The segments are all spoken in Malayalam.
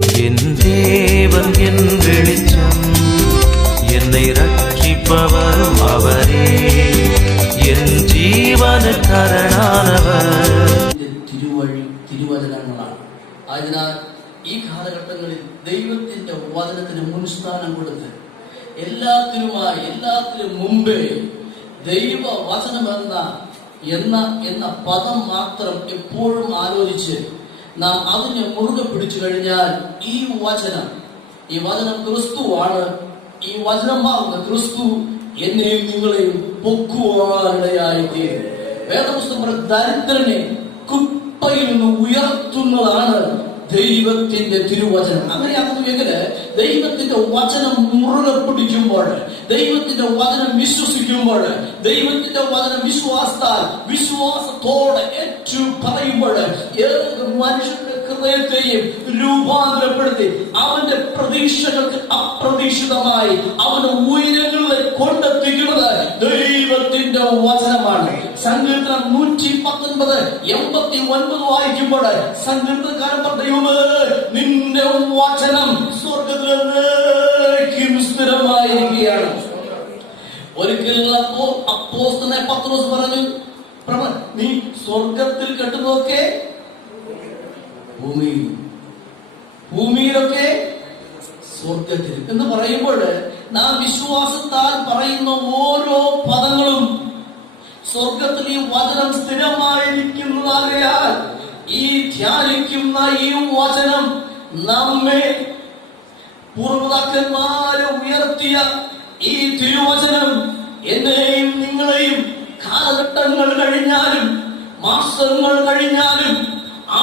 என் தேவன் என் வெளிச்சம், என்னை ரட்சிப்பவரும் அவரே, என் ജീവനക്കാരനാണവർ. തിരുവചനങ്ങളാണ്. അതിനാൽ ഈ കാലഘട്ടങ്ങളിൽ ദൈവത്തിന്റെ വചനത്തിന് മുൻസ്ഥാനം കൊടുത്ത് എല്ലാത്തിനും മുമ്പേ ദൈവ വചനം എന്ന പദം മാത്രം എപ്പോഴും ആലോചിച്ച് നാം അതിനെ മുറുകെ പിടിച്ചു കഴിഞ്ഞാൽ ഈ വചനം ക്രിസ്തുവാണ്. ഈ വചനമാകുന്ന ക്രിസ്തു എന്നെയും നിങ്ങളെയും പൊക്കുവാനിടയായിത്തീരും. വേദപുസ്തകം ദരിദ്രനെ കുപ്പയിൽ നിന്ന് ഉയർത്തുന്നതാണ് ദൈവത്തിന്റെ തിരുവചനം. അങ്ങനെയാകുന്നു എങ്ങനെ ദൈവത്തിന്റെ വചനം മുറുകെ പിടിക്കുമ്പോൾ, ദൈവത്തിന്റെ വചനം വിശ്വസിക്കുമ്പോൾ, ദൈവത്തിന്റെ വചനം വിശ്വാസത്തോടെ ഏറ്റു പറയുമ്പോൾ ഏത് മനുഷ്യന്റെ ഹൃദയത്തെയും രൂപാന്തരപ്പെടുത്തി അവന്റെ പ്രതീക്ഷകൾക്ക് അപ്രതീക്ഷിതമായി അവന്റെ ഉയരങ്ങളെ കൊണ്ടെത്തിക്കുന്നത് ദൈവത്തിന്റെ വചനമാണ്. സങ്കീർത്തനം 119:89 വായിക്കുമ്പോൾ സങ്കീർത്തനക്കാരൻ ദൈവമേ നിന്റെ വചനം സ്വർഗ്ഗത്തിലേക്ക് സ്ഥിരമായിരിക്കുകയാണ്. ഒരിക്കൽ അപ്പോസ്തലനായ പത്രോസ് പറഞ്ഞു, നീ സ്വർഗത്തിൽ കെട്ടുന്നതൊക്കെ ഭൂമിയിലൊക്കെ സ്വർഗത്തിൽ എന്ന് പറയുമ്പോൾ നാം വിശ്വാസത്താൽ പറയുന്ന ഓരോ പദങ്ങളും സ്വർഗത്തിൽ ഈ വചനം സ്ഥിരമായിരിക്കുന്നതാകയാൽ ഈ ധ്യാനിക്കുന്ന ഈ വചനം നമ്മെ പൂർവ്വപിതാക്കന്മാരെ ഉയർത്തിയ ഈ തിരുവചനം എന്നെയും നിങ്ങളെയും കാലഘട്ടങ്ങൾ കഴിഞ്ഞാലും മാസങ്ങൾ കഴിഞ്ഞാലും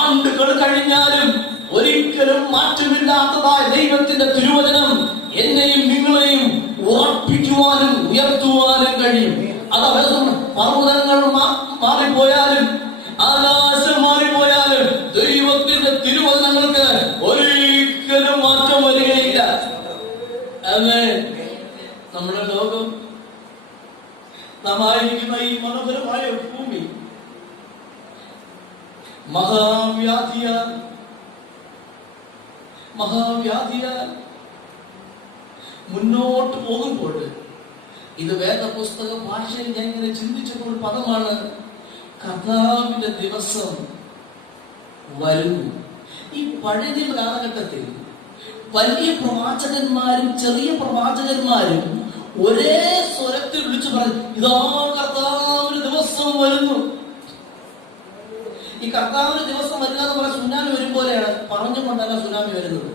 ആണ്ടുകൾ കഴിഞ്ഞാലും ഒരിക്കലും മാറ്റമില്ലാത്തതായ ദൈവത്തിന്റെ തിരുവചനം എന്നെയും നിങ്ങളെയും ഉറപ്പിക്കുവാനും ഉയർത്തുവാനും കഴിയും. അത് പർവ്വതങ്ങൾ മാറിപ്പോയാലും ആകാശം മാറിപ്പോയാലും ദൈവത്തിന്റെ തിരുവചനങ്ങൾക്ക് ഒരിക്കലും മാറ്റം വരികയില്ല. അതെ, നമ്മുടെ ലോകം നാമായിരിക്കുന്ന ഈ മനോഹരമായ ഭൂമി മഹാവ്യാധിയാൽ മുന്നോട്ട് പോകുമ്പോൾ ഇത് വേദപുസ്തക ഭാഷയിൽ ഞാൻ ഇങ്ങനെ ചിന്തിച്ചപ്പോൾ പദമാണ് കർത്താവിന്റെ ദിവസം വരുന്നു. ഈ പഴയ കാലഘട്ടത്തിൽ വലിയ പ്രവാചകന്മാരും ചെറിയ പ്രവാചകന്മാരും ഒരേ സ്വരത്തിൽ വിളിച്ചു പറഞ്ഞു, ഇതാ കർത്താവിന്റെ ദിവസം വരുന്നു. ഈ കർത്താവിന്റെ ദിവസം വരിക എന്ന് പറഞ്ഞാൽ സുനാമി വരും പോലെയാണ്. പറഞ്ഞുകൊണ്ടല്ല സുനാമി വരുന്നത്.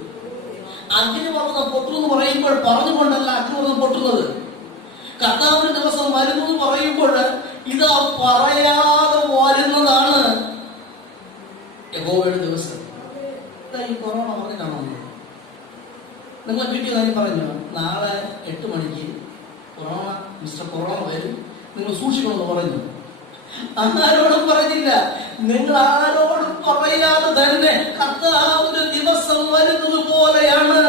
അഗ്നിപർവ്വതം പൊട്ടുന്നു പറയുമ്പോൾ പറഞ്ഞുകൊണ്ടല്ല അഗ്നിപർവ്വതം പൊട്ടുന്നത്. കർത്താവിന്റെ ദിവസം വരുന്നു എന്ന് പറയുമ്പോൾ ഇതാ പറയാതെ വരുന്നതാണ് യഹോവയുടെ ദിവസം. ഈ കൊറോണ പറഞ്ഞിട്ടാണോ? നിങ്ങളെ വീട്ടിൽ കാര്യം പറഞ്ഞു, നാളെ 8 മണിക്ക് മിസ്റ്റർ കൊറോണ വരും, നിങ്ങൾ സൂക്ഷിക്കണമെന്ന് പറഞ്ഞു. ആരോടും പറഞ്ഞില്ല. നിങ്ങൾ ആരോടും പറയാതെ തന്നെ കർത്താവിന്റെ ദിവസം വരുന്നത് പോലെയാണ്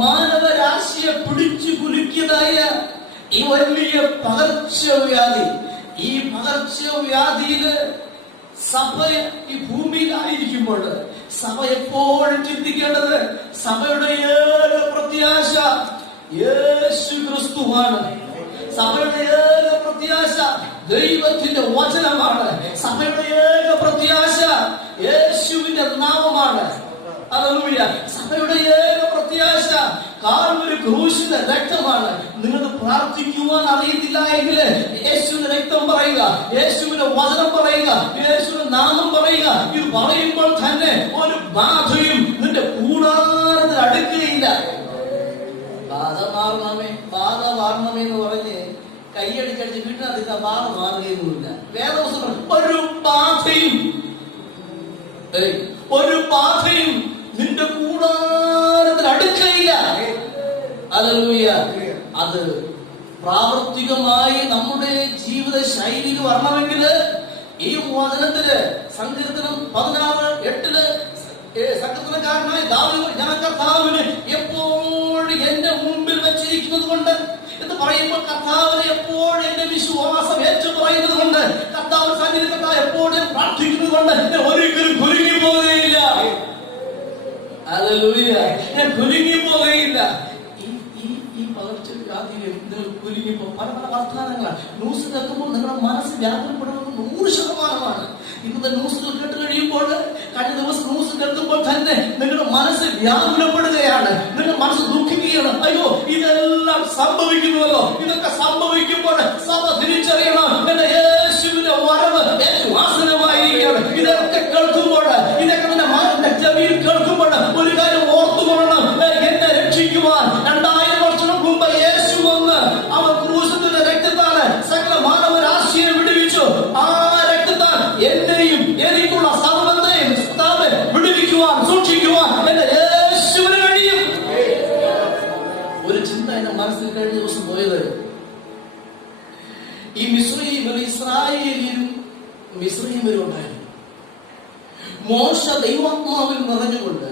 മാനവരാശിയെ പിടിച്ചു കുലുക്കിയതായ ഈ വലിയ പകർച്ചവ്യാധി. ഈ പകർച്ചവ്യാധിയില് സഭ ഈ ഭൂമിയിലായിരിക്കുമ്പോൾ സഭ എപ്പോഴും ചിന്തിക്കേണ്ടത് സഭയുടെ ഏക പ്രത്യാശ യേശു ക്രിസ്തുവാണ്. സഭയുടെ ഏക പ്രത്യാശ ദൈവത്തിന്റെ വചനമാണ്. സഭയുടെ ഏക പ്രത്യാശ യേശുവിന്റെ നാമമാണ്. ഹല്ലേലൂയ. സഭയുടെ ഏക പ്രത്യാശ കാൽവരി ക്രൂശിന്റെ രക്തമാണ്. നിങ്ങൾക്ക് പ്രാർത്ഥിക്കുവാൻ അറിയത്തില്ല എങ്കിൽ യേശുവിന്റെ രക്തം പറയുക, യേശുവിന്റെ വചനം പറയുക, യേശുവിന്റെ നാമം പറയുക. ഇത് പറയുമ്പോൾ തന്നെ ഒരു ബാധയും നിന്റെ കൂടാരത്തിൽ അടുക്കുകയില്ല. ബാധ മാറണമേ എന്ന് പറഞ്ഞ് കൈയടിക്കടിച്ച് വീട്ടിനകത്ത് ബാധ മാറുകയൊന്നുമില്ല. വേദപുസ്തകം ഒരു ബാധയും നിന്റെ കൂടാരത്തിൽ അടുക്കയില്ല. ഹല്ലേലൂയ. അത് പ്രാവർത്തികമായി നമ്മുടെ ജീവിത ശൈലിയിൽ വരണമെങ്കിൽ ഈ വചനത്തില് സങ്കീർത്തനം 16:8 സങ്കീർത്തനക്കാരനായ ദാവീദ് ഞാൻ കർത്താവിന് എപ്പോഴും എന്റെ മുമ്പിൽ വെച്ചിരിക്കുന്നത് കൊണ്ട് എന്ന് പറയുമ്പോൾ കർത്താവിനെ എപ്പോഴും എന്റെ വിശ്വാസം ഏറ്റു പറയുന്നത് കൊണ്ട് കർത്താവ് സന്നിധിയിൽ എപ്പോഴും പ്രാർത്ഥിക്കുന്നത് കൊണ്ട് ഒരിക്കലും കുരുങ്ങി പോകുകയില്ല. ഹല്ലേലൂയ. ഞാൻ കുലുങ്ങി പോവുകയില്ല. ഈ പകർച്ചവ്യാധിയിൽ നിങ്ങൾ കുലുങ്ങിപ്പോ പല പല വർത്തമാനങ്ങളാണ് ന്യൂസ് കേൾക്കുമ്പോൾ നിങ്ങളുടെ മനസ്സ് വ്യാപനപ്പെടുന്നത് 100%. ഇന്നത്തെ ന്യൂസുകൾ കേട്ട് കഴിയുമ്പോൾ കഴിഞ്ഞ ദിവസം ന്യൂസ് കേൾക്കുമ്പോൾ തന്നെ നിങ്ങളുടെ മനസ്സ് വ്യാകുലപ്പെടുകയാണ്. നിങ്ങളുടെ മനസ്സ് ദുഃഖിക്കുകയാണ്. അയ്യോ, ഇതെല്ലാം സംഭവിക്കുന്നുവല്ലോ. ഇതൊക്കെ സംഭവിക്കുമ്പോൾ സഭ തിരിച്ചറിയണം, എന്റെ യേശുവിന്റെ വരവ് ഏറ്റവും ആസന്നമായിരിക്കുകയാണ്. ഇതൊക്കെ കേൾക്കുമ്പോൾ, ഇതൊക്കെ നിന്റെ ചെവിയിൽ കേൾക്കുമ്പോൾ ഒരു കാര്യം ഓർത്തുകൊള്ളണം, എന്നെ രക്ഷിക്കുവാൻ 2000 വർഷം മുമ്പ് യേശു വന്ന് അവർ ക്രൂശിന്റെ രക്തത്താൽ സകല മാനവരാശിയെ വിടുവിച്ചു. ആ രക്തത്താൽ എന്നെയും എനിക്കുള്ള സർവ്വത്തെയും വിടുവിക്കുവാൻ സൂക്ഷിക്കുവാൻ എന്റെ യേശുവിന് കഴിയും. ഒരു ചിന്ത എന്റെ മനസ്സിൽ കഴിഞ്ഞ ദിവസം പോയത്, ഈ ഇസ്രായേലിലും ഉണ്ടായിരുന്നു. മോശ ദൈവാത്മാവിൽ നിറഞ്ഞുകൊണ്ട്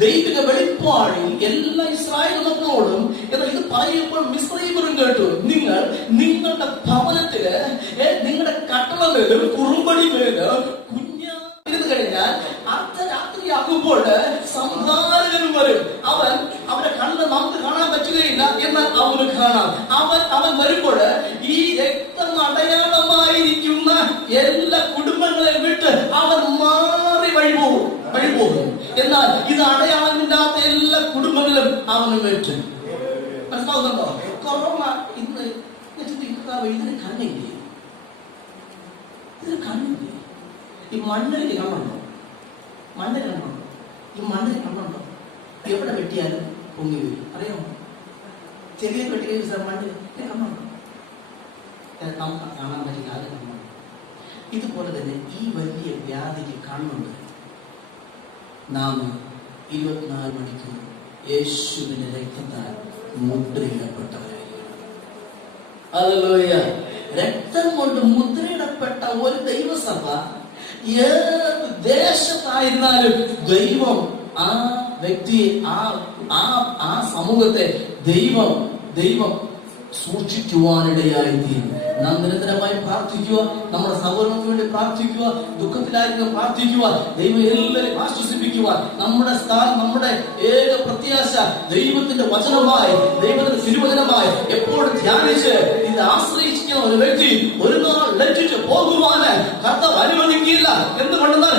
ദൈവിക വെളിപ്പാടിൽ എല്ലാ ഇസ്രായേൽ മക്കളോടും ഇത് പറയുമ്പോൾ മിസ്രയീമരും കേട്ടു, നിങ്ങളുടെ ഭവനത്തില് നിങ്ങളുടെ കട്ടളമേലും കുറുമ്പടി മേലും കുഞ്ഞായിരുന്നു കഴിഞ്ഞാൽ അർദ്ധരാത്രിയാകുമ്പോൾ സംഹാരകനും വരും. അവന്റെ കണ്ണ് നമുക്ക് കാണാൻ പറ്റുകയില്ല, എന്നാൽ അവന് കാണാം. അവൻ വരുമ്പോൾ ഈ രക്തം അടയാളമായിരിക്കുന്ന എല്ലാ കുടുംബങ്ങളെ വിട്ട് അവൻ മാറി വഴിപോകും. എന്നാൽ ഇത് അടയാളമില്ലാത്ത എല്ലാ കുടുംബങ്ങളും അവന് പറ്റും. മനസ്സിലാവുന്നുണ്ടോ? കൊറോണ ഇന്ന് ഇതിന് കണ്ണില്ലേ? ഈ മണ്ണിന് കണ്ണുണ്ടോ? ഈ മണ്ണിന് കണ്ണുണ്ടോ? എവിടെ വെട്ടിയാലും പൊങ്ങി വരും. അറിയാമോ? ചെറിയ വെട്ടിയ മണ്ണിൽ കണ്ണുണ്ടോ? നമുക്ക് കാണാൻ പറ്റില്ല, അത് കണ്ണുണ്ട്. ഇതുപോലെ തന്നെ ഈ വലിയ വ്യാധിക്ക് കണ്ണുണ്ട്. നാം 24 മണിക്കൂർ യേശുവിന്റെ രക്തത്താൽ മുദ്രയിടപ്പെട്ടവരായിരിക്കും. ഹല്ലേലൂയ. രക്തം കൊണ്ട് മുദ്രയിടപ്പെട്ട ഒരു ദൈവസഭ ഏത് ദേശത്തായിരുന്നാലും ദൈവം ആ വ്യക്തിയെ ആ സമൂഹത്തെ ദൈവം സൂക്ഷിക്കുവാനിടയായിത്തീരും. നാം നിരന്തരമായി പ്രാർത്ഥിക്കുക, നമ്മുടെ സഹോദരങ്ങൾക്ക് വേണ്ടി പ്രാർത്ഥിക്കുക, ദുഃഖത്തിലായിരിക്കും പ്രാർത്ഥിക്കുക, ദൈവം എല്ലാവരെയും ആശ്വസിപ്പിക്കുക. നമ്മുടെ സ്ഥാനം, നമ്മുടെ ഏക പ്രത്യാശ ദൈവത്തിന്റെ വചനമായി, ദൈവത്തിന്റെ തിരുവചനമായി എപ്പോഴും ധ്യാനിച്ച് ഇത് ആശ്രയിക്കുന്ന ഒരു വ്യക്തി ഒരു നാൾ ലജ്ജിച്ച് പോകുവാന് കർത്താവ് അനുവദിക്കില്ല. എന്തുകൊണ്ടെന്നാൽ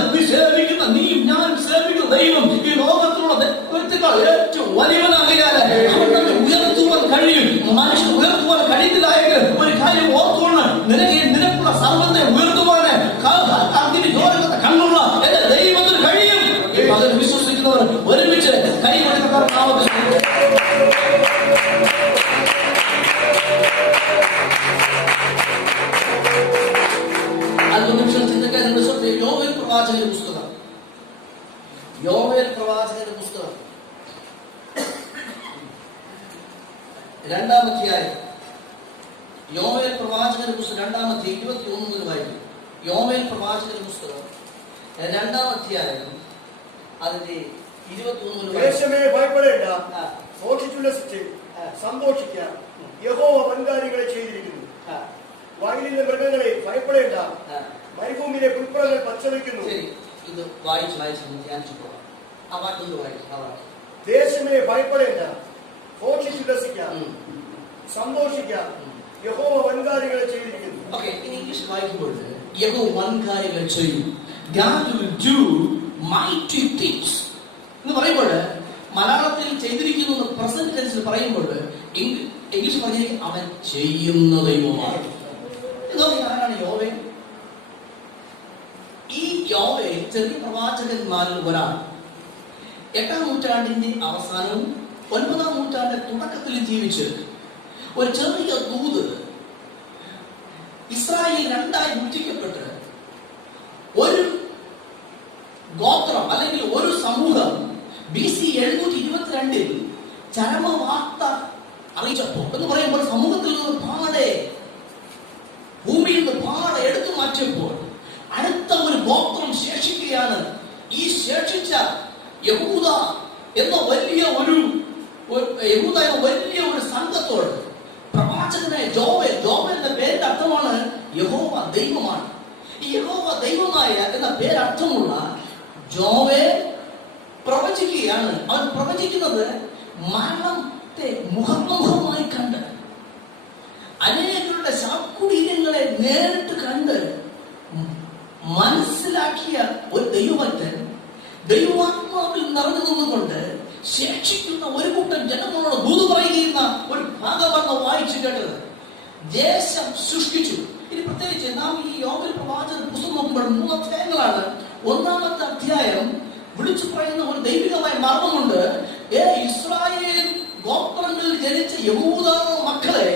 നീയും ഞാനും സേവിക്കുന്ന ദൈവം ഈ ലോകത്തിലുള്ള വ്യക്തികൾ ഏറ്റവും വലിയവനാകിയാൽ അവൻ നമ്മെ ഉയർത്തുവാൻ കഴിയും. മനുഷ്യൻ ഉയർത്തുവാൻ കഴിയുന്നില്ലായെങ്കിൽ ഒരു കാര്യം ഓർത്തുകൊണ്ട് നിനക്കുള്ള സർവ്വത്തെ ഉയർത്തുവാന് കണ്ണുള്ള എന്റെ ദൈവത്തിന് കഴിയും. അതിൽ വിശ്വസിക്കുന്നവർ ഒരുമിച്ച് കൈ കൊടുക്കുന്നവർ അല്പനിമിഷം ചിന്തിക്കാൻ നിങ്ങൾ ശ്രദ്ധ. യോവേൽ പ്രവാചകന്റെ പുസ്തകം 2-ാം അധ്യായം. യോവേൽ പ്രവാചകന്റെ പുസ്തകം 2-ാം അധ്യായം 21 മുതൽ വായിക്കും. യോവേൽ പ്രവാചകന്റെ പുസ്തകം 2-ാം അധ്യായം അതിന്റെ 21 മുതൽ. ദേശമേ ഭയപ്പെടേണ്ട, സന്തോഷിക്കാം, യഹോവ വൻകാര്യങ്ങളെ ചെയ്തിരിക്കുന്നു. വയലിലെ മൃഗങ്ങളെ ഭയപ്പെടേണ്ട, മരുഭൂമിയിലെ പുൽപ്പുറങ്ങൾ പച്ചവയ്ക്കുന്നു. ഇത് വായിച്ചു ധ്യാനിച്ചു പോകാം. ആ വാക്കൊന്ന് വായിക്കും. ദേശമേ ഭയപ്പെടേണ്ട, ഘോഷിച്ചുല്ലസിക്കാം, സന്തോഷിക്കാം, യഹോവ വൻകാര്യങ്ങളെ ചെയ്തിരിക്കുന്നു. ഓക്കേ, ഇനി ഇംഗ്ലീഷ് വായിക്കുമ്പോൾ യഹോവ വൻകാര്യങ്ങൾ ചെയ്യും. God will do mighty things എന്ന് പറയുമ്പോൾ മലയാളത്തിൽ ചെയ്തിരിക്കുന്നു പ്രസന്റ് ടെൻസിൽ പറയുമ്പോൾ ഇംഗ്ലീഷ് പറഞ്ഞിരിക്കും അവൻ ചെയ്യുന്ന ദൈവമാണ്. ആരാണ് യോവേ? ഈ യോവേ ചെറിയ പ്രവാചകന്മാരിൽ ഒരാൾ. 8-ാം നൂറ്റാണ്ടിന്റെ അവസാനവും 9-ാം നൂറ്റാണ്ടിന്റെ തുടക്കത്തിൽ ജീവിച്ച് ഒരു ചെറിയ ദൂത് ഇസ്രായേൽ 2-ആയി വിഭജിക്കപ്പെട്ട് ഒരു ഗോത്രം അല്ലെങ്കിൽ ഒരു സമൂഹം BC 722 ചരമവാർത്ത അറിയിച്ചപ്പോൾ എന്ന് പറയുമ്പോൾ സമൂഹത്തിൽ നിന്ന് ഭൂമിയിൽ നിന്ന് എടുത്തു മാറ്റിയപ്പോൾ അടുത്ത ഒരു ഗോത്രം ശേഷിക്കുകയാണ്. ഈ ശേഷിച്ച യഹൂദ എന്ന വലിയ ഒരു സംഘത്തോട് പ്രവാചകനായ ജോവേലിന്റെ പേരിന്റെ അർത്ഥമാണ് യഹോവ ദൈവമാണ്. ഈ യഹോവ ദൈവമായ എന്ന പേരർത്ഥമുള്ള ജോവേ പ്രവചിക്കുകയാണ്. അവൻ പ്രവചിക്കുന്നത് മരണത്തെ മുഖാമുഖമായി കണ്ട്, അനേകരുടെ ശവകുടീരങ്ങളെ നേരിട്ട് കണ്ട് മനസ്സിലാക്കിയ ഒരു ദൈവഭക്തൻ ദൈവാത്മാവിൽ നിറഞ്ഞു നിന്നുകൊണ്ട് ശേഷിക്കുന്ന ഒരു കൂട്ടം ജനങ്ങളോട് ദൂത് പറയുന്ന ഒരു ഭാഗമാണ് വായിച്ചു കേട്ടത്. ദേശം സൃഷ്ടിച്ചു. ഇനി പ്രത്യേകിച്ച് നാം ഈ യോബേൽ പ്രവാചക പുസ്തകം നോക്കുമ്പോൾ 3 അധ്യായങ്ങളാണ്. 1-ാമത്തെ അധ്യായം വിളിച്ചു പറയുന്ന ഒരു ദൈവികമായ മർമ്മമുണ്ട്. ഇസ്രായേൽ ഗോത്രങ്ങളിൽ ജനിച്ച യഹൂദ മക്കളെ,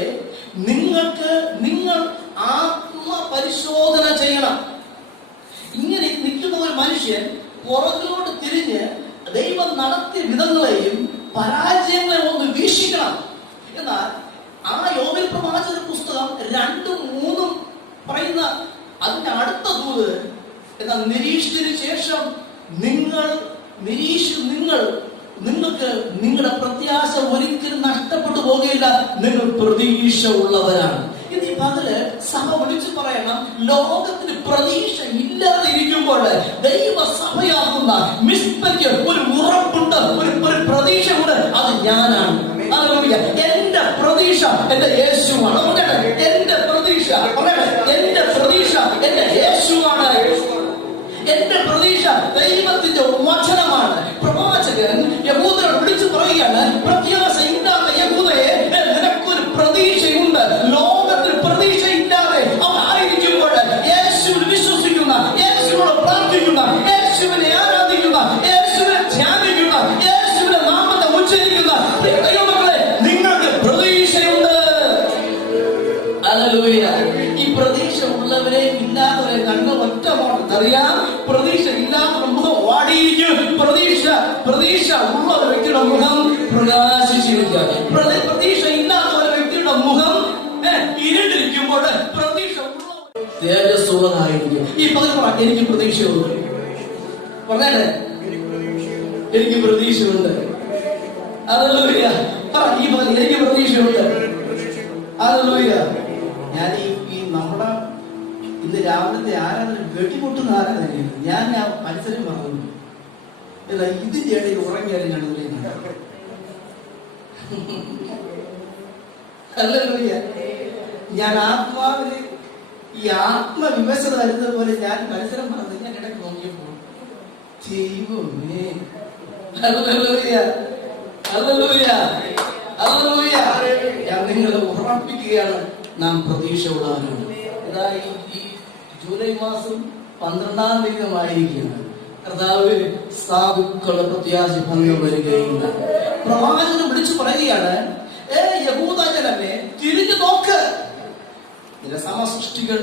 നിങ്ങൾ ആത്മപരിശോധന ചെയ്യണം. ഇങ്ങനെ നിൽക്കുന്ന ഒരു മനുഷ്യൻ പുറകിലോട്ട് തിരിഞ്ഞ് ദൈവം നടത്തിയ വിധങ്ങളെയും പരാജയങ്ങളെയും ഒന്ന് വീക്ഷിക്കണം. എന്നാൽ ആ യോബേൽ പ്രവാചക പുസ്തകം 2ഉം 3ഉം പറയുന്ന അതിന്റെ അടുത്ത ദൂത് എന്നാൽ നിരീക്ഷിച്ചതിന് ശേഷം നിങ്ങൾക്ക് നിങ്ങളുടെ പ്രത്യാശ ഒരിക്കലും നഷ്ടപ്പെട്ടു പോകുകയില്ല, നിങ്ങൾ പ്രതീക്ഷ ഉള്ളവരാണ്. ഇനി പകല് സഭ വിളിച്ചു പറയണം, ലോകത്തിന് പ്രതീക്ഷ ഇല്ലാതെ ഇരിക്കുമ്പോൾ ദൈവ സഭയാകുന്ന മിസ്ബയ്ക്ക് ഒരു ഉറപ്പുണ്ട്, ഒരു പ്രതീക്ഷ ഉണ്ട്. അത് ഞാനാണ്. എന്റെ പ്രതീക്ഷ എന്റെ യേശുവാണ്. എന്റെ പ്രതീക്ഷ എന്റെ യേശുവാണ്. എന്റെ പ്രതീക്ഷ ദൈവത്തിന്റെ വചനമാണ്. പ്രവാചകൻ യഹൂദരോട് വിളിച്ചു പറയുകയാണ്, പ്രത്യാശ ഇല്ലാത്ത യഹൂദയെ, നിനക്കൊരു പ്രതീക്ഷയുണ്ട്. ലോകത്തിന് പ്രതീക്ഷ ഇല്ലാതെ അവർ ആയിരിക്കുമ്പോൾ യേശുവിൽ വിശ്വസിക്കുന്ന, യേശുവിനോട് പ്രാർത്ഥിക്കുന്ന, യേശുവിനെ ആരാധിക്കുന്ന, യേശുവിനെ ധ്യാനിക്കുന്ന, യേശുവിന്റെ നാമത്തെ ഉച്ചരിക്കുന്ന ദൈവമക്കളെ, നിങ്ങൾക്ക് പ്രതീക്ഷയുണ്ട്. ഹല്ലേലൂയ. ഈ പ്രതീക്ഷ ഉള്ളവരെ ഇല്ലാത്തവരെ കണ്ണ് ഒറ്ററിയാം. പ്രതീക്ഷ ഇല്ലാത്തവരുടെ മുഖം വാടിയിരിക്കും. പ്രതീക്ഷ ഉള്ള ഒരു വ്യക്തിയുടെ മുഖം പ്രകാശിച്ചിരിക്കുക. പ്രതീക്ഷ ഇല്ലാത്ത ഒരു വ്യക്തിയുടെ മുഖം ഇരുണ്ടിരിക്കുമ്പോൾ പ്രതീക്ഷ തേജസ്സുള്ളതായിരിക്കും. ഈ പകരം എനിക്ക് പ്രതീക്ഷയുണ്ട്. പറഞ്ഞേ, എനിക്ക് പ്രതീക്ഷയുണ്ട്. ഹല്ലേലൂയ. ഈ പകരം എനിക്ക് പ്രതീക്ഷയുണ്ട്. ഹല്ലേലൂയ. ഞാൻ ഈ നമ്മുടെ ഇന്ന് രാവിലത്തെ ആരാധന വെടിപൊട്ടുന്ന ആരാധനയാണ്. ഞാൻ മത്സരം പറഞ്ഞു, ഇതിന്റെ ഇടയിൽ ഉറങ്ങിയാലും കണ്ടുപിടിക്കുന്നുണ്ട്. ഞാൻ ആത്മാവിന് ഈ ആത്മവിമർശന വരുന്നത് പോലെ ഞാൻ മത്സരം പറഞ്ഞു. ഞാൻ ഇടയ്ക്ക് നോക്കിയപ്പോൾ ദൈവമേ, ഹല്ലേലൂയ, ഹല്ലേലൂയ, ഹല്ലേലൂയ. ഞാൻ നിങ്ങളെ ഉറപ്പിക്കുകയാണ്, നാം പ്രതീക്ഷ ഉള്ളവരാണ്. ഇതാ ഈ ജൂലൈ മാസം 12-ാം തീയതിയായിരിക്കുന്നത്. കർത്താവ് സാധുക്കളുടെ പ്രത്യാശ ഭംഗം വരികയില്ല. പ്രവാചകൻ വിളിച്ചു പറയുകയാണ്, യഹൂദ ജനമേ, തിരിഞ്ഞു നോക്ക്. നിന്റെ സമസൃഷ്ടികൾ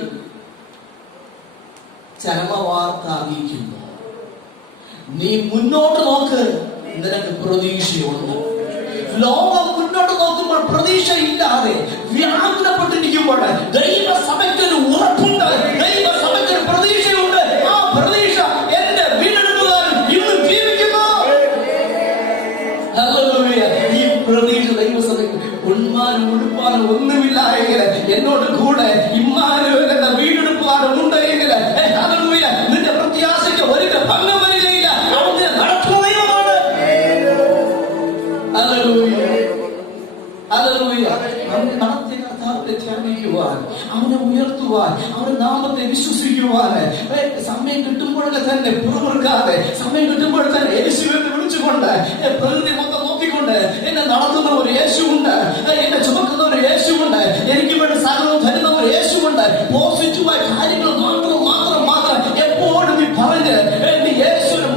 ചരമവാർത്ത അറിയിക്കുന്നു. നീ മുന്നോട്ട് നോക്ക്, നിനക്ക് പ്രതീക്ഷയുണ്ട്. ലോകം മുന്നോട്ട് നോക്കുമ്പോൾ പ്രതീക്ഷ ഇല്ലാതെ വ്യാകുലപ്പെട്ടിരിക്കുമ്പോൾ ദൈവസഭയ്ക്കൊരു ഉറപ്പുണ്ട്, ദൈവസഭയ്ക്കൊരു പ്രതീക്ഷയുണ്ട്. ആ പ്രതീക്ഷ എന്റെ വീണ്ടെടുപ്പുകാരൻ ഇന്ന് ജീവിക്കുന്നു. ഈ പ്രതീക്ഷ ദൈവസഭയ്ക്ക് ഉണ്മാനും ഉടുപ്പാനും ഒന്നുമില്ല എങ്കിൽ എന്നോട് കൂടെ ഇമ്മാനുവേൽ എന്ന വീണ്ടെടുപ്പുകാരൻ ഉണ്ട് എങ്കിൽ നിന്റെ പ്രത്യാശയ്ക്ക് ഒരിക്കൽ ഭംഗം വരികയില്ല. അവന്റെ നടത്തുന്നതാണ്. നടത്തിയ കർത്താവിനെ ധ്യാനിക്കുവാൻ, അവനെ ഉയർത്തുവാൻ, അവന്റെ നാമത്തെ വിശ്വസിക്കുവാൻ സമയം കിട്ടുമ്പോഴൊക്കെ തന്നെ പുറമെടുക്കാതെ, സമയം കിട്ടുമ്പോൾ തന്നെ യേശുവിനെ വിളിച്ചുകൊണ്ട് പ്രകൃതി മൊത്തം നോക്കിക്കൊണ്ട് എന്നെ നടത്തുന്ന ഒരു യേശുവുണ്ട്, എന്നെ ചുമക്കുന്ന ഒരു യേശുവുണ്ട്, എനിക്ക് വേണ്ടി സകലവും തരുന്ന ഒരു യേശുവുണ്ട്. പോസിറ്റീവായ കാര്യങ്ങൾ മാത്രം എപ്പോഴും നീ പറഞ്ഞ് യേശുവിനെ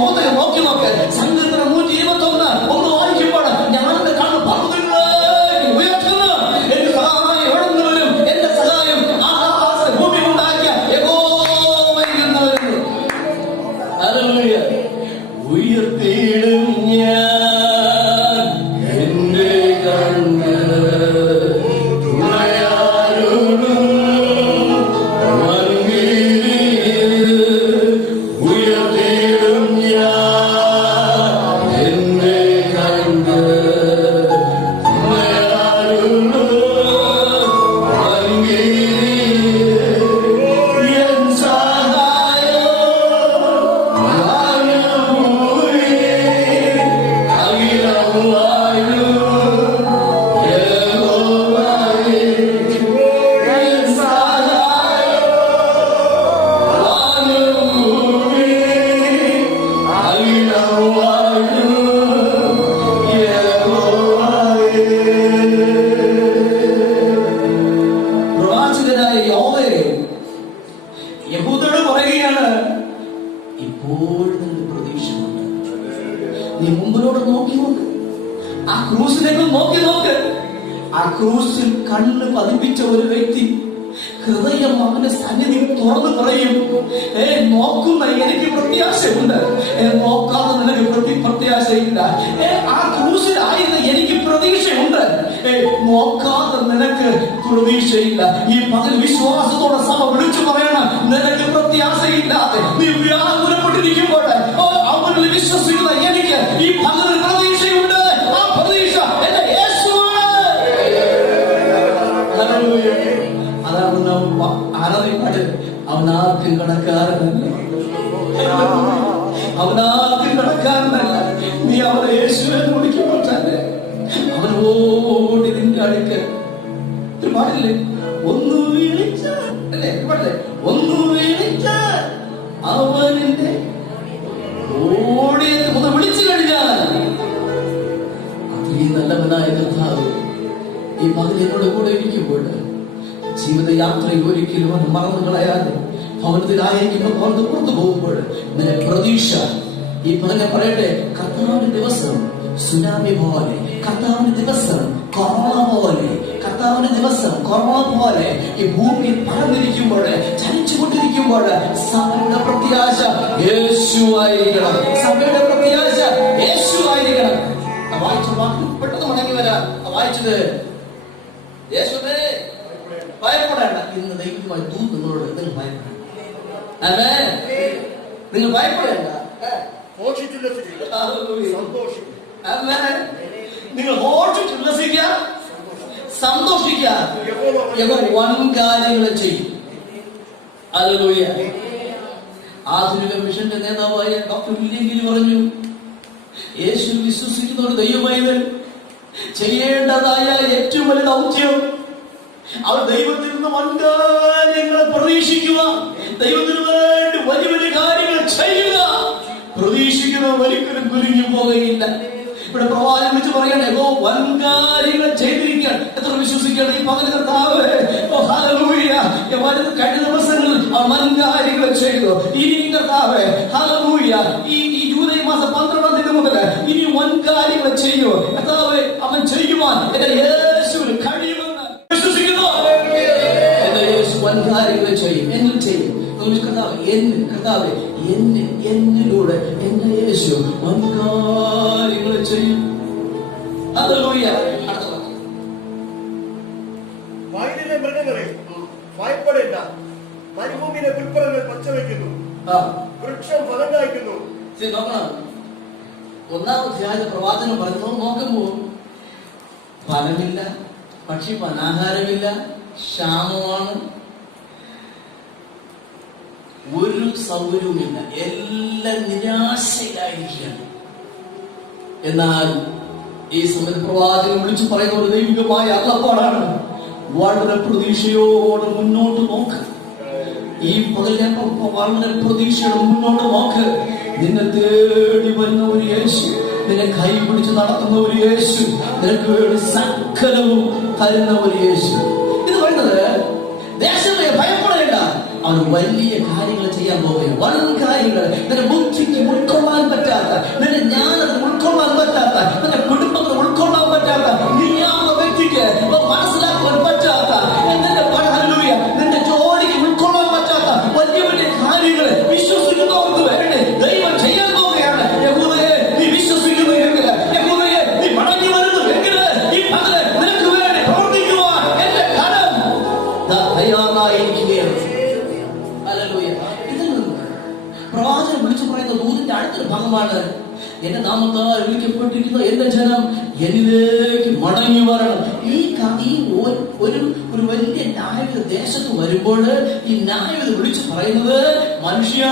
മുഖത്തെ നോക്കി നോക്ക്. സങ്കീർത്തനം 121 ഒന്ന് വായിക്കുമ്പോൾ ഞാൻ എന്റെ കണ്ണ് പർവ്വതങ്ങളിലേക്ക് ഉയർത്തുന്നു. എന്റെ സഹായം എവിടെ നിന്ന് വരും? എന്റെ സഹായം ആകാശ ഭൂമി ഉണ്ടാക്കിയ യഹോവയിൽ നിന്ന് വരുന്നു. ഹല്ലേലൂയ. ഉയർത്തിയിടും പ്രവാചകനായ യോഹന്നാൻ യഹൂദരോട് പറയുകയാണ്, ഇപ്പോൾ നിന്റെ പ്രതീക്ഷയുണ്ട്. നീ മുമ്പിലോട്ട് നോക്കി നോക്ക്, ആ ക്രൂസിലേക്ക് നോക്കി നോക്ക്. ആ ക്രൂസിൽ കണ്ണ് പതിപ്പിച്ച ഒരു വ്യക്തി ഹൃദയം അവന്റെ സന്നിധി തുറന്ന് പറയും, നോക്കുന്ന എനിക്ക് പ്രത്യാശയുണ്ട്, നോക്കാതെ നിനക്ക് പ്രത്യാശയില്ല. ആ ക്രൂസിലായിരുന്ന എനിക്ക് പ്രതീക്ഷയുണ്ട്, നോക്കാതെ നിനക്ക് പ്രതീക്ഷയില്ല. ഈ പകൽ വിശ്വാസത്തോടെ സഭ വിളിച്ചു പറയണം, നിനക്ക് പ്രത്യാശയില്ലാതെ നീ വ്യാകുലപ്പെട്ടിരിക്കുമ്പോൾ അവരിൽ വിശ്വസിക്കുന്ന എനിക്ക് ഈ പകൽ പ്രതീക്ഷയുണ്ട്. ആ പ്രതീക്ഷ എന്റെ യേശുവാണ്. അതാണ് ആരാധിപ്പാട്. അവനാർക്കും കടക്കാരനല്ല, അവനാർക്കും കടക്കാരനല്ല. നീ അവനെ യേശുവിനെ വിളിക്കുമ്പോൾ തന്നെ അവൻ ഓടി നിന്റെ അടുക്ക് പാടില്ലേ, ഒന്ന് വിളിച്ചാൽ അല്ലേ പാടില്ലേ, ഒന്ന് വിളിച്ചാൽ അവനിന്റെ ഓടി ഒന്ന് വിളിച്ചു കഴിഞ്ഞാൽ അത്രയും നല്ലവനായ കർത്താവ് ഈ പകലിനോട് കൂടെ ഇരിക്കുമ്പോൾ ജീവിതയാത്രയിൽ ഒരിക്കലും അവൻ മറന്നു കളയാതെ ഭവനത്തിലായിരിക്കുമ്പോൾ പുറത്തു പോകുമ്പോൾ നിന്റെ പ്രതീക്ഷ ഈ പകലെ പറയട്ടെ. കർത്താവിന്റെ ദിവസം സുനാമി പോലെ, കർത്താവിന്റെ ദിവസം കൊറോണ പോലെ, കർത്താവിന്റെ ദിവസം കൊറോണ പോലെ ഈ ഭൂമിയിൽ പരന്നിരിക്കുമ്പോൾ, ചലിച്ചുകൊണ്ടിരിക്കുമ്പോൾ സഭയുടെ പ്രത്യാശ യേശുവായിരിക്കണം. സഭയുടെ പ്രത്യാശ യേശുവായിരിക്കണം. വായിച്ച വാക്ക് പെട്ടെന്ന് മടങ്ങി വരാം. വായിച്ചത് യേശുവേ ഭയപ്പെടേണ്ട. ഇന്ന് ദൈവമായി നിങ്ങളോട് നിങ്ങൾ ഭയപ്പെടേണ്ട, നിങ്ങൾ ഭയപ്പെടേണ്ട, നിങ്ങൾ ഉല്ലസിക്കുക, സന്തോഷിക്കുക. വൻ കാര്യങ്ങൾ ചെയ്യും. ഹല്ലേലൂയ. ആധുനിക മിഷന്റെ നേതാവായ ഡോക്ടർ വില്യം പറഞ്ഞു, യേശു വിശ്വസിക്കുന്ന ഒരു ദൈവമൈതൽ ചെയ്യേണ്ടതായ ഏറ്റവും വലിയ ദൗത്യം അവർ ദൈവത്തിൽ നിന്ന് വൻകാര്യങ്ങളെ പ്രതീക്ഷിക്കുക, ദൈവത്തിന് വേണ്ടി വലിയ വലിയ കാര്യങ്ങൾ ചെയ്യുക. പ്രതീക്ഷിക്കുന്നത് ഒരിക്കലും കുരുങ്ങി പോവുകയില്ല. ഇവിടെ പ്രവാചകൻ വെച്ച് പറയണേ, വൻകാര്യങ്ങൾ ചെയ്തിരിക്കാൻ എത്ര വിശ്വസിക്കണം ഈ പകൽ കർത്താവ്. കഴിഞ്ഞ ദിവസങ്ങളിൽ വൻകാര്യങ്ങൾ ചെയ്തു. ഇനി കർത്താവ് ഹല്ലേലൂയ ഈ ജൂലൈ മാസം 12-ാം തീയതി മുതൽ ഇനി വൻകാര്യങ്ങൾ ചെയ്യൂ കർത്താവ്. അവൻ ചെയ്യുവാൻ എന്റെ യേശുവിന് കഴിയുമെന്ന് വിശ്വസിക്കുന്നു. എന്റെ യേശു വൻകാര്യങ്ങൾ ചെയ്യും, എന്നിൽ ചെയ്യും. കർത്താവ് എന്നിലൂടെ എന്റെ യേശു വൻകാര്യങ്ങൾ ചെയ്യും. ഹല്ലേലൂയ. വയലിലെ മൃഗങ്ങളെ ഭയപ്പെടേണ്ട, മരുഭൂമിയിലെ പുൽപ്പറങ്ങൾ പച്ചവയ്ക്കുന്നു, വൃക്ഷം ഫലം കായ്ക്കുന്നു. നോക്കണം, ഒന്നാമത്തെ പ്രവാചകൻ പറയുന്നു, നോക്കുമ്പോ ഫലമില്ല, ഭക്ഷിപ്പാൻ ആഹാരമില്ല, ക്ഷാമമാണ്, ഒരു സൗകര്യവുമില്ല, എല്ലാം നിരാശയിലായിരിക്കുകയാണ്. എന്നാൽ ഈ സമയത്ത് പ്രവാചകൻ വിളിച്ചു പറയുന്ന ഒരു ദൈവികമായ അള്ളപ്പാടാണ്. വളരെ പ്രതീക്ഷയോടെ മുന്നോട്ട് നോക്ക്. ഈ പകൽ വളരെ പ്രതീക്ഷയോടെ മുന്നോട്ട് നോക്ക്. നിന്നെ തേടി വരുന്ന ഒരു യേശു, നിന്നെ കൈ പിടിച്ച് നടത്തുന്ന ഒരു യേശു, നിനക്ക് വേണ്ടി സകലവും തരുന്ന ഒരു യേശു. ഇത് പറയുന്നത് ദേശമേ ഭയപ്പെടേണ്ട, അവൻ വലിയ കാര്യങ്ങൾ ചെയ്യാൻ പോകുകയാണ്. വൻ കാര്യങ്ങൾ നിന്റെ ബുദ്ധിക്ക് ഉൾക്കൊള്ളാൻ പറ്റാത്ത, നിന്റെ ജ്ഞാനത്തിന് ഉൾക്കൊള്ളാൻ പറ്റാത്ത, നിന്റെ കുടുംബത്തിന് ഉൾക്കൊള്ളാൻ പറ്റാത്ത, നീയാവുന്ന വ്യക്തിക്ക് മനസ്സിലാക്കാൻ പറ്റാത്ത, നിന്റെ ജോലിക്ക് ഉൾക്കൊള്ളാൻ പറ്റാത്ത വലിയ വലിയ കാര്യങ്ങൾ വിശ്വസിക്കുന്നവർക്ക് വേണ്ടി ദൈവം ചെയ്യാൻ പോവുകയാണ്. യഹൂദയെ നീ വിശ്വസിക്കുന്നുവെങ്കിൽ, യഹൂദയെ നീ മടങ്ങി വരുന്നുവെങ്കിൽ, ഈ പകല് നിനക്ക് വേണ്ടി പ്രവർത്തിക്കുവാൻ എന്റെ കരം തയ്യാറായിരിക്കുകയാണ്. ഇതിൽ നിന്ന് പ്രവാചകൻ വിളിച്ചു പറയുന്ന ദൂതിന്റെ അടുത്തൊരു ഭാഗമാണ്, എന്റെ നാമത്താൽ വിളിക്കപ്പെട്ടിരിക്കുന്ന എന്റെ ജനം എന്നിലേക്ക് മടങ്ങി വരണം. ഈ ഒരു വലിയ ന്യായവിധ ദേശത്ത് വരുമ്പോൾ ഈ ന്യായവിധ വിളിച്ചു പറയുന്നത്, മനുഷ്യ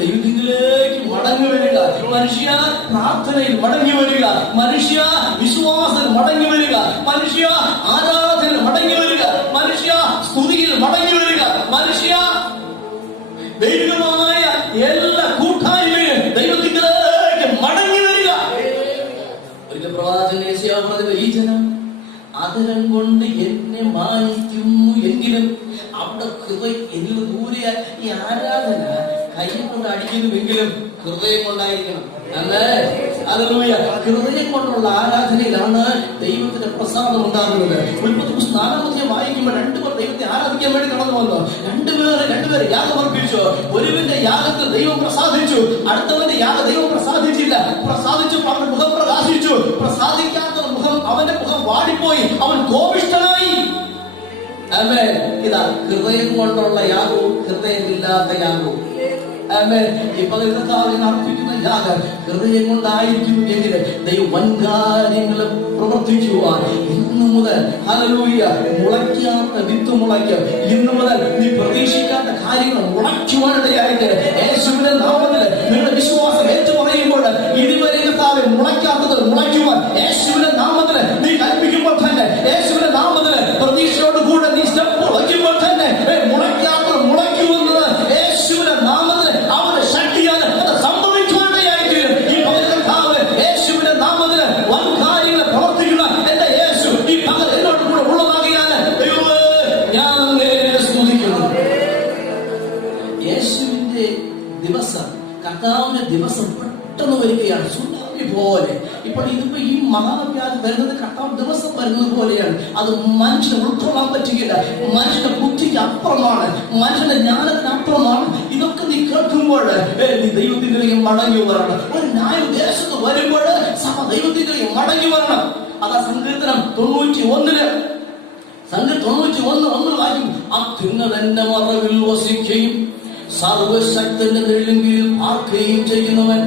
ദൈവത്തിലേക്ക് മടങ്ങി വരിക, മനുഷ്യ പ്രാർത്ഥനയിൽ മടങ്ങി വരിക, മനുഷ്യ മനുഷ്യ ആരാധന മടങ്ങി വരിക, മനുഷ്യ സ്തുതിയിൽ മടങ്ങി വരിക, മനുഷ്യ ദൈവികമായ എല്ലാ കൂട്ടായ്മയും ദൈവത്തിലേക്ക് മടങ്ങി വരിക. ഒരിക്കൽ പ്രവാചകൻ യെശയ്യാവ് പറഞ്ഞത്, ഈ ജനം അതരം കൊണ്ട് എന്നെ മാനിക്കുന്നു എങ്കിലും അവിടെ ഹൃദയം എന്നിൽ ദൂരെ. ഈ ആരാധന കൈ കൊണ്ട് അടിക്കുന്നുവെങ്കിലും ഹൃദയം കൊണ്ടായിരിക്കണം. ഹല്ലേലൂയ. ഹൃദയം കൊണ്ടുള്ള ആരാധനയിലാണ് ദൈവത്തിന്റെ പ്രസാദം ഉണ്ടാകുന്നത്. ഉൽപ്പത്തി പുസ്തകം 4-ാം അധ്യായം വായിക്കുമ്പോൾ 2 പേർ ദൈവത്തെ ആരാധിക്കാൻ വേണ്ടി കടന്നു വന്നു. രണ്ടുപേരെ യാഗം അർപ്പിച്ചു. ഒരുവിന്റെ യാഗത്തിൽ ദൈവം പ്രസാദിച്ചു, അടുത്തവന്റെ യാഗം ദൈവം പ്രസാദിച്ചില്ല. പ്രസാദിച്ചപ്പോൾ അവന്റെ മുഖം പ്രകാശിച്ചു, പ്രസാദിക്കാത്ത മുഖം, അവന്റെ മുഖം വാടിപ്പോയി, അവൻ കോപിഷ്ഠനായി. ആമേൻ. ഇതാ ഹൃദയം കൊണ്ടുള്ള യാഗവും ഹൃദയമില്ലാത്ത യാഗവും. ആമേൻ. ഈ പകൽക്കാലം അർപ്പിക്കുന്ന യാഗം ഹൃദയം കൊണ്ടായിരിക്കുന്നു എങ്കിൽ ദൈവം വൻകാര്യങ്ങൾ പ്രവർത്തിക്കുവാൻ ഇന്നു മുതൽ ഹല്ലേലൂയ മുളയ്ക്കാത്ത വിത്ത് മുളയ്ക്കും. ഇന്നു മുതൽ നീ പ്രതീക്ഷിക്കാത്ത കാര്യങ്ങൾ മുളയ്ക്കുവാനിടയായിട്ട് യേശുവിന്റെ നാമത്തിൽ നിങ്ങളുടെ വിശ്വാസം ഏറ്റു പറയുമ്പോൾ ഇതുവരെ കർത്താവേ മുളയ്ക്കാത്തത് മുളയ്ക്കുവാൻ യേശുവിന്റെ നാമത്തിൽ നീ കൽപ്പിക്കുമ്പോൾ തന്നെ, യേശുവിന്റെ നാമത്തിൽ പ്രതീക്ഷയോട് കൂടെ നീ സ്റ്റെപ്പ് വയ്ക്കുമ്പോൾ തന്നെ മുളയ്ക്കാത്തത് മുളയ്ക്കുമെന്നത് യേശുവിന്റെ നാമത്തിൽ അവന്റെ ശക്തിയാണ് അത് സംഭവിക്കുവാനിടയായിട്ട് ഈ പകൽക്കാവ് യേശുവിന്റെ നാമത്തിൽ വൻ കാര്യങ്ങൾ പ്രവർത്തിക്കുന്ന എന്റെ യേശു ഈ പകൽ എന്നോട് കൂടെ ഉള്ളതാകിയാണ്. ദൈവമേ, ഞാൻ അങ്ങയെ സ്തുതിക്കുന്നു. യേശുവിന്റെ ദിവസം, കർത്താവിന്റെ ദിവസം പെട്ടെന്ന് വരികയാണ്, സുനാമി പോലെ. ഇപ്പോൾ ഇതിപ്പോ ഈ മഹാവ്യാധി വരുന്നത് കർത്താവ് ദിവസം വരുന്നത് പോലെയാണ്. അത് മനുഷ്യന് ഉൾക്കൊള്ളാൻ പറ്റുകയില്ല. മനുഷ്യന്റെ ബുദ്ധിക്ക് അപ്പുറമാണ്, മനുഷ്യന്റെ ജ്ഞാനത്തിന് അപ്പുറമാണ്. ഇതൊക്കെ നീ കേൾക്കുമ്പോൾ നീ ദൈവത്തിലേക്ക് മടങ്ങി വരണം. ഒരു ന്യായദേശത്ത് വരുമ്പോൾ സഭ ദൈവത്തിലേക്ക് മടങ്ങി വരണം. അതാ സങ്കീർത്തനം 91 വാക്യം, അത്യുന്നതന്റെ മറവിൽ വസിക്കുകയും സർവശക്തന്റെ നിഴലിൻ കീഴിൽ പാർക്കുകയും ചെയ്യുന്നവൻ.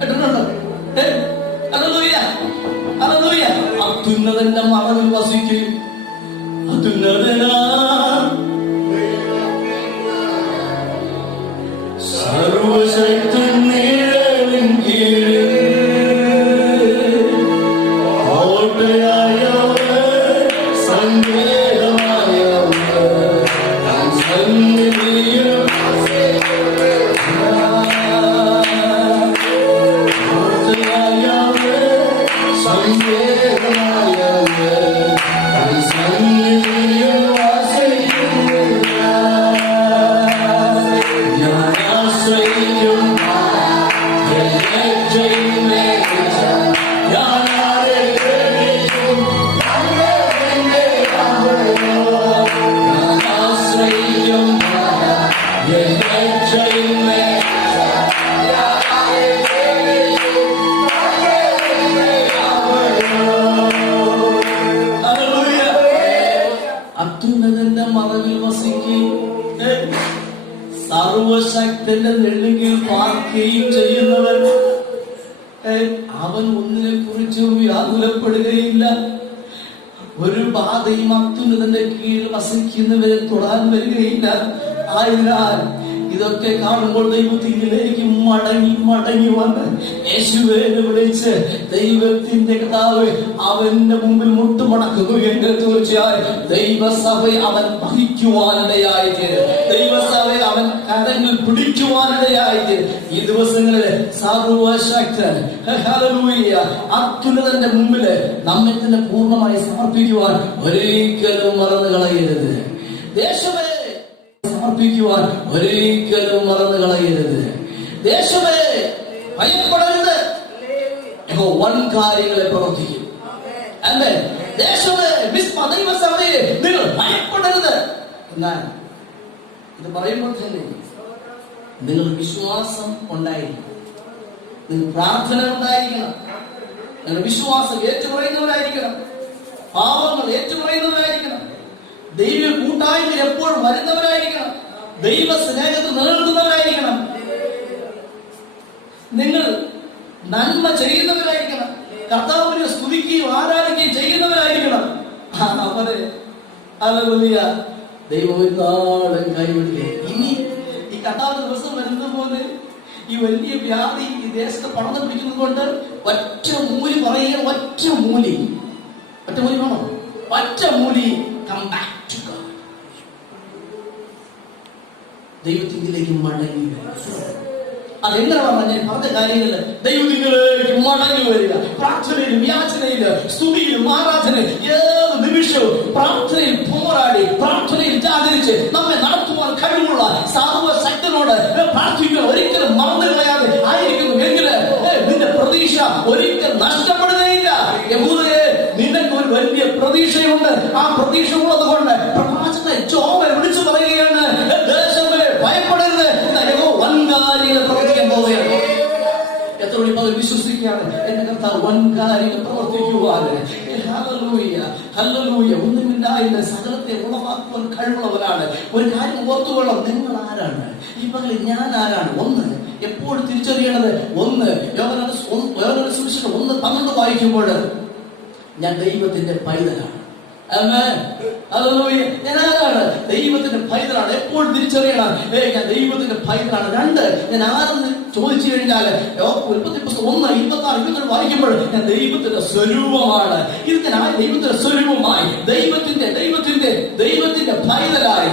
കേട്ടിട്ടുണ്ടോ? അത്യുന്നതന്റെ മറവിൽ വസിക്കുകയും അത്യുന്നതനാ സർവശക്തൻ നിഴലിൻ കീഴിൽ അത്യുന്നതന്റെ മറവിൽ വസിക്കുകയും സർവശക്തന്റെ നെല്ലുകിൽ പാർക്കുകയും ചെയ്യുന്നവൻ, അവൻ ഒന്നിനെ കുറിച്ചും വ്യാകുലപ്പെടുകയില്ല. ഒരു ബാധയും അത്യുന്നതന്റെ കീഴിൽ വസിക്കുന്നവരെ തൊടാൻ വരികയില്ല. ആയതിനാൽ ഇതൊക്കെ കാണുമ്പോൾ ദൈവത്തിലേക്ക് മടങ്ങി വന്ന് യേശുവേ വിളിച്ച് ദൈവത്തിന്റെ കർത്താവ് അവന്റെ മുമ്പിൽ മുട്ടുമടക്കുന്നു എങ്കിൽ തീർച്ചയായും ദൈവസഭയെ അവൻ വഹിക്കുവാനിടയായിട്ട്, ദൈവസഭയെ അവൻ കരങ്ങൾ പിടിക്കുവാനിടയായിട്ട് ഈ ദിവസങ്ങളിൽ സർവശക്തൻ ഹല്ലേലൂയ അത്യുന്നതന്റെ മുമ്പില് നമ്മെ തന്നെ പൂർണ്ണമായി സമർപ്പിക്കുവാൻ ഒരിക്കലും മറന്നു കളയരുത്. ദേശമേ സമർപ്പിക്കുവാൻ ഒരിക്കലും മറന്നു കളയരുത്. ദേശമേ ഭയപ്പെടരുത്, വൻ കാര്യങ്ങളെ പ്രവർത്തിക്കും. അല്ലേ? ദേശമേ ദൈവസഭയെ നിങ്ങൾ ഭയപ്പെടരുത്. എന്നാൽ ഇത് പറയുമ്പോൾ തന്നെ നിങ്ങൾ വിശ്വാസം ഉണ്ടായിരിക്കണം, നിങ്ങൾ പ്രാർത്ഥന ഉണ്ടായിരിക്കണം, നിങ്ങൾ വിശ്വാസം ഏറ്റുപറയുന്നവരായിരിക്കണം, പാവങ്ങൾ ഏറ്റുപറയുന്നവരായിരിക്കണം, ദൈവ കൂട്ടായ്മയിൽ എപ്പോഴും വരുന്നവരായിരിക്കണം, ദൈവ സ്നേഹത്തിൽ നിലനിൽക്കുന്നവരായിരിക്കണം, നിങ്ങൾ നന്മ ചെയ്യുന്നവരായിരിക്കണം, കർത്താവിനെ സ്തുതിക്കുകയും ആരാധിക്കുകയും ചെയ്യുന്നവരായിരിക്കണം. അവരെ ഹല്ലേലൂയ ദൈവം നാളെ കൈവിടുക. ഇനി ഈ കർത്താവ് ദിവസം വരുന്നത് പോലെ ഈ വലിയ വ്യാധി ഈ ദേശത്ത് പടർന്നു പിടിക്കുന്നത് കൊണ്ട് ഒറ്റ മൂലി പറയുക, ഒറ്റ മൂലി വേണോ? ഒറ്റ മൂലി come back to God. ദൈവത്തിലേക്ക് മടങ്ങി വരിക. അതെങ്ങനെ പറഞ്ഞ പറഞ്ഞ കാര്യങ്ങളില് ദൈവത്തിലേക്ക് മടങ്ങി വരിക. പ്രാർത്ഥനയിലും യാചനയിലും സ്തുതിയിലും ആരാധനയിലും ഏത് നിമിഷവും പ്രാർത്ഥനയിൽ പോരാടി പ്രാർത്ഥനയിൽ ജാഗരിച്ച് നമ്മെ നടത്തുവാൻ കഴിവുള്ള സർവശക്തനോട് പ്രാർത്ഥിക്കുക. ഒരിക്കലും മറന്നു കളയാതെ ആയിരിക്കുന്നു എങ്കിൽ നിന്റെ പ്രതീക്ഷ ഒരിക്കൽ നഷ്ടപ്പെടുകയില്ല. യഹൂദയെ നിനക്ക് ഒരു വലിയ പ്രതീക്ഷയുണ്ട്. ആ പ്രതീക്ഷ ഉള്ളത് കൊണ്ട് പ്രവാചകനെ ജോബ് വിളിച്ചു പറയുകയാണ്, ദേശമേ ഭയപ്പെടരുത്, വൻകാര്യങ്ങൾ പ്രവർത്തിക്കാൻ പോവുകയാണ്. എത്ര മണി വിശ്വസിക്കുകയാണ് എന്റെ കർത്താവ് വൻകാര്യങ്ങൾ പ്രവർത്തിക്കുവാൻ. ഒന്നുമില്ലാതെ സകലത്തെ ഉളവാക്കുവാൻ കഴിവുള്ളവരാണ്. ഒരു കാര്യം ഓർത്തുകൊള്ളാം, നിങ്ങൾ ആരാണ്? ഈ പകലിൽ ഞാൻ ആരാണ്? ഒന്ന് എപ്പോഴും തിരിച്ചറിയണത്, ഒന്ന് യോഹന്നാന്റെ സുവിശേഷം 1:12 വായിക്കുമ്പോൾ ഞാൻ ദൈവത്തിന്റെ പൈതലാണ്. ഞാൻ ആരാണ്? ദൈവത്തിന്റെ പൈതലാണ്. എപ്പോഴും തിരിച്ചറിയണം, ഞാൻ ദൈവത്തിന്റെ പൈതലാണ്. 2, ഞാൻ ആരെന്ന് ചോദിച്ചു കഴിഞ്ഞാൽ ഉൽപ്പത്തി പുസ്തകം 1:26 വായിക്കുമ്പോൾ ഞാൻ ദൈവത്തിന്റെ സ്വരൂപമാണ്. ഇത് ഞാൻ ദൈവത്തിന്റെ സ്വരൂപമായി ദൈവത്തിന്റെ പൈതലായി.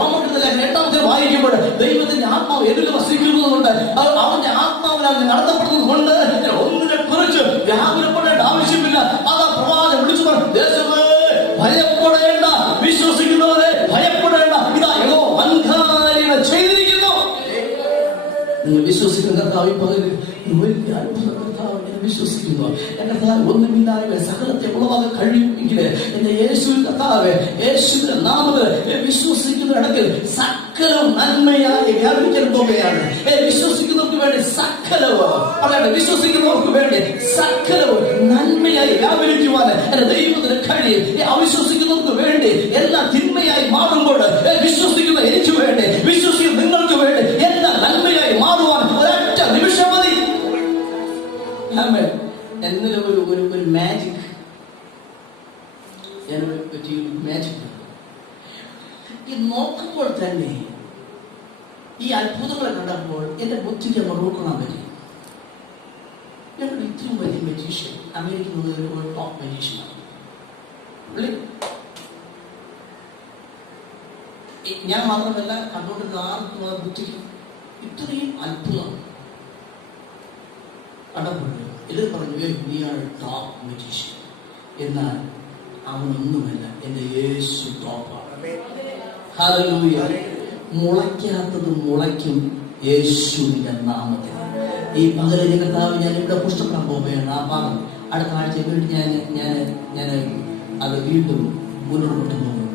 റോമകൃതലേഖനം 8 വായിക്കുമ്പോൾ ദൈവത്തിന്റെ ആത്മാവ് എന്നിൽ വസിക്കുന്നതുകൊണ്ട് അവന്റെ ആത്മാവിനാൽ നടത്തപ്പെടുന്നത് കൊണ്ട് ഒന്നിനെ കുറിച്ച് വ്യാകുലപ്പെടേണ്ട ആവശ്യമില്ല. അതാ പ്രവാചകൻ വിളിച്ചു പറഞ്ഞു, ദേശമേ ഭയപ്പെടേണ്ട, വിശ്വസിക്കുന്നവരെ ഭയപ്പെടേണ്ട, ഇതാ യഹോവ വൻകാര്യങ്ങൾ ചെയ്തിരിക്കുന്നു. നിങ്ങൾ വിശ്വസിക്കുന്ന കർത്താവ് ഈ പകലിൽ വലിയ അത്ഭുത കർത്താവ് വിശ്വസിക്കുന്നു. എന്റെ കർത്താവ് ഒന്നുമില്ലാതെ സകലത്തെ ഉളവാകാൻ കഴിയുമെങ്കിൽ എന്റെ യേശു കർത്താവ് യേശുവിന്റെ നാമത്തിൽ വിശ്വസിക്കുന്ന ഇടയ്ക്ക് സകലവും നന്മയായി വ്യാപിക്കാൻ പോവുകയാണ്. വിശ്വസിക്കുന്നവർക്ക് വേണ്ടി സകലവും പറയട്ടെ, വിശ്വസിക്കുന്നവർക്ക് വേണ്ടി സകലവും നന്മയായി വ്യാപരിക്കുവാൻ എന്റെ ദൈവത്തിന് കഴിയും. അവിശ്വസിക്കുന്നവർക്ക് വേണ്ടി എല്ലാം തിന്മയായി മാറുമ്പോൾ വിശ്വസിക്കുന്ന എനിക്ക് വേണ്ടി, വിശ്വസിക്കുന്ന നിങ്ങൾക്ക് വേണ്ടി എല്ലാം നന്മയായി മാറുവാൻ ഒരൊറ്റ നിമിഷം മതി. എന്നൊരു ഒരു മാജിക് മാജിക് ഈ നോക്കുമ്പോൾ തന്നെ ഈ അത്ഭുതങ്ങളെ കണ്ടപ്പോൾ എന്റെ ബുദ്ധിക്ക് നമ്മൾ ഉൾക്കൊള്ളാൻ പറ്റി. ഞങ്ങളുടെ ഇത്രയും വലിയ മജീഷ്യൻ അമേരിക്കയിൽ ഒരു ടോപ്പ് മജീഷ്യനാണ്. ഞാൻ മാത്രമല്ല കണ്ടുകൊണ്ടിരുന്ന ആർക്കും ആ ബുദ്ധിക്ക് ഇത്രയും അത്ഭുതം കണ്ടപ്പോൾ ഇത് പറഞ്ഞു, നീ ആണ് ടോപ്പ് മജീഷ്യൻ. എന്നാൽ അവനൊന്നുമല്ല, എന്റെ യേശു ടോപ്പാണ്. ഹല്ലേലൂയ. മുളയ്ക്കാത്തത് മുളയ്ക്കും യേശുവിന്റെ നാമത്തിൽ. ഈ പകലിന്റെ കർത്താവ് ഞാൻ ഇവിടെ പുഷ്ടപ്പെടാൻ പോവുകയാണ്. ആ ഭാഗം അടുത്ത ആഴ്ച വീണ്ടും ഞാൻ അത് വീണ്ടും മുന്നോട്ട് കൊണ്ടുപോകും.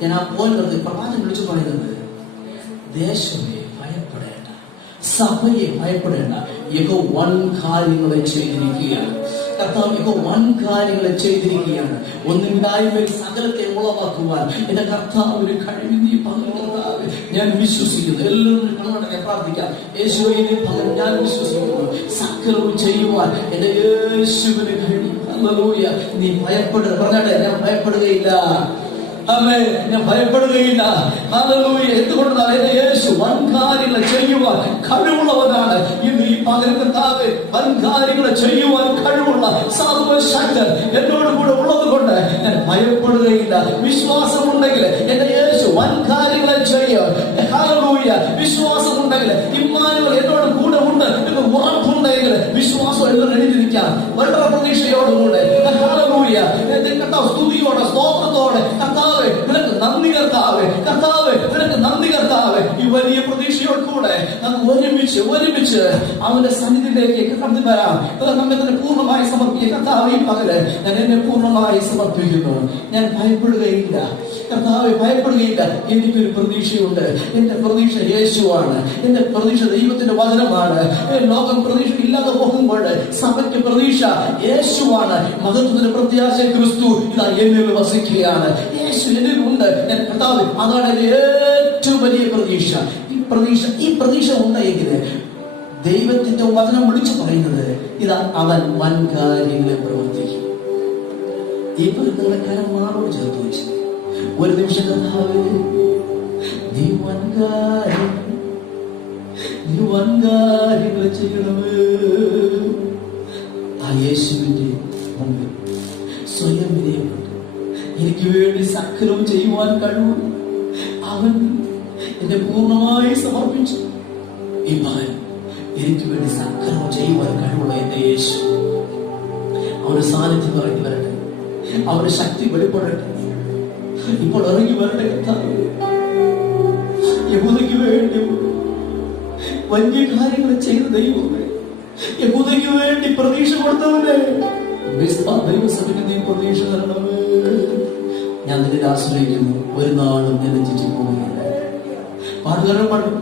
ഞാൻ ആ പോയിന്റ് പ്രവാചകൻ വിളിച്ചു പറയുന്നത്, ദേശമേ ഭയപ്പെടേണ്ട, സഭയെ ഭയപ്പെടേണ്ട, യഹോവ വൻ കാര്യങ്ങളെ ചെയ്തിരിക്കുകയാണ്. കർത്താവ് യഹോവ വൻ കാര്യങ്ങളെ ചെയ്തിരിക്കുകയാണ്. ഒന്നുമില്ലായ്മയിൽ സകലത്തെ ഉളവാക്കുവാൻ എന്റെ കർത്താവിന് കഴിയും. നീ പകൽ കർത്താവ് ഞാൻ വിശ്വസിക്കുന്നു. എല്ലാവരും കണ്ണടക്കെ പ്രാർത്ഥിക്കാം. യേശുവേ പകൽ ഞാൻ വിശ്വസിക്കുന്നു, സകലവും ചെയ്യുവാൻ എന്റെ യേശുവിന് കഴിയും. ഹല്ലേലൂയ. നീ ഭയപ്പെടുക പറഞ്ഞാട്ടെ, ഞാൻ ഭയപ്പെടുകയില്ല. ഞാൻ ഭയപ്പെടുകയില്ല. ഹല്ലേലൂയ. എന്തുകൊണ്ടാണ്? എന്റെ യേശു വൻകാര്യങ്ങൾ ചെയ്യുവാൻ കഴിവുള്ളവനാണ്. ഇന്ന് ഈ പകൽ കർത്താവ് വൻകാര്യങ്ങൾ ചെയ്യുവാൻ കഴിവുള്ള സർവശക്തൻ എന്നോട് കൂടെ ഉള്ളത് കൊണ്ട് ഞാൻ ഭയപ്പെടുകയില്ല. വിശ്വാസമുണ്ടെങ്കിൽ എന്റെ യേശു വൻകാര്യങ്ങളെ ചെയ്യും. ഹല്ലേലൂയ. വിശ്വാസമുണ്ടെങ്കിൽ ഇമ്മാനുവൽ എന്നോട് കൂടെ ഉണ്ട് എന്ന് ഉറപ്പുണ്ടെങ്കിൽ വിശ്വാസം എല്ലാം എഴുതിയിരിക്കാം. വളരെ പ്രതീക്ഷയോടുകൂടെ ഹല്ലേലൂയ. കർത്താവ് സ്തുതിയോടെ സ്തോത്രത്തോടെ കർത്താവ് നിനക്ക് നന്ദി കർത്താവ്, കർത്താവ് നിനക്ക് നന്ദി കർത്താവ്. ഈ വലിയ പ്രതീക്ഷയോട് കൂടെ നമുക്ക് ഒരുമിച്ച് അവന്റെ സന്നിധിയിലേക്ക് കടന്നു വരാം. നമ്മെ തന്നെ പൂർണ്ണമായി സമർപ്പിക്കുക. കർത്താവ് ഈ പകല് ഞാൻ എന്നെ പൂർണ്ണമായി സമർപ്പിക്കുന്നു. ഞാൻ ഭയപ്പെടുകയില്ല കർത്താവ്, ഭയപ്പെടുകയില്ല. എനിക്കൊരു പ്രതീക്ഷയുണ്ട്. എന്റെ പ്രതീക്ഷ യേശുവാണ്. എന്റെ പ്രതീക്ഷ ദൈവത്തിന്റെ വചനമാണ്. ലോകം പ്രതീക്ഷ ഇല്ലാതെ പോകുമ്പോൾ സഭയ്ക്ക് പ്രതീക്ഷ യേശുവാണ്. മഹത്വത്തിന്റെ പ്രത്യാശ ക്രിസ്തു ഇതാ എന്നിൽ വസിക്കുകയാണ്. യേശു എന്നിലുണ്ട്. കർത്താവ് അതാണ് ഏറ്റവും വലിയ പ്രതീക്ഷ. ഈ പ്രതീക്ഷ ഉണ്ടെങ്കിൽ ദൈവത്തിന്റെ വചനം വിളിച്ചു പറയുന്നത് ഇതാ അവൻ വൻകാര്യങ്ങളെ പ്രവർത്തിക്കും. ഈ നിങ്ങളെ കാര്യം മാറോട് ചേർത്ത് വെച്ചു. ഒരു നിമിഷം കർത്താവേ, നീ വൻകാര്യങ്ങൾ ചെയ്യണമേ. ആ യേശുവിന്റെ മുമ്പിൽ സ്വയം വിധേയപ്പെട്ടു. എനിക്ക് വേണ്ടി സകലവും ചെയ്യുവാൻ കഴിവുള്ള അവൻ എന്നെ പൂർണ്ണമായി സമർപ്പിച്ചു. ഈ മകൻ എനിക്ക് വേണ്ടി സകലവും ചെയ്യുവാൻ കഴിവുള്ള എന്റെ യേശു, അവന്റെ സാന്നിധ്യം ഇറങ്ങി വരട്ടെ, അവന്റെ ശക്തി വെളിപ്പെടട്ടെ, ഇപ്പോൾ ഇറങ്ങി വരട്ടെ. കർത്താവേ, യഹൂദയ്ക്ക് വേണ്ടി വലിയ കാര്യങ്ങൾ ചെയ്ത ദൈവമേ, യഹൂദയ്ക്ക് വേണ്ടി പ്രതീക്ഷ കൊടുത്തവനെ ദൈവസഭയ്ക്ക് നീ പ്രതീക്ഷ തരണമേ. ഞാൻ നിന്നെ ആശ്രയിക്കുന്നു, ഒരു നാളും ഞാൻ ലജ്ജിച്ചു പോകുന്നില്ല. പാടുകാരൻ പാടും,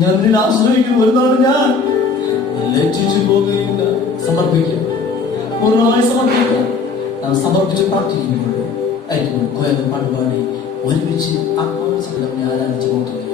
ഞാൻ നിന്നെ ആശ്രയിക്കുന്നു, ഒരു നാളും ഞാൻ ലജ്ജിച്ചു പോകുകയില്ല. സമർപ്പിക്കാം, പൂർണ്ണമായി സമർപ്പിക്കാം. നാം സമർപ്പിച്ച് പ്രാർത്ഥിക്കുമ്പോൾ അയക്കുമ്പോൾ കോയകൾ പാടുപാടി ഒരുമിച്ച് ആത്മാവസരം ആരാധിച്ചു നോക്കുക.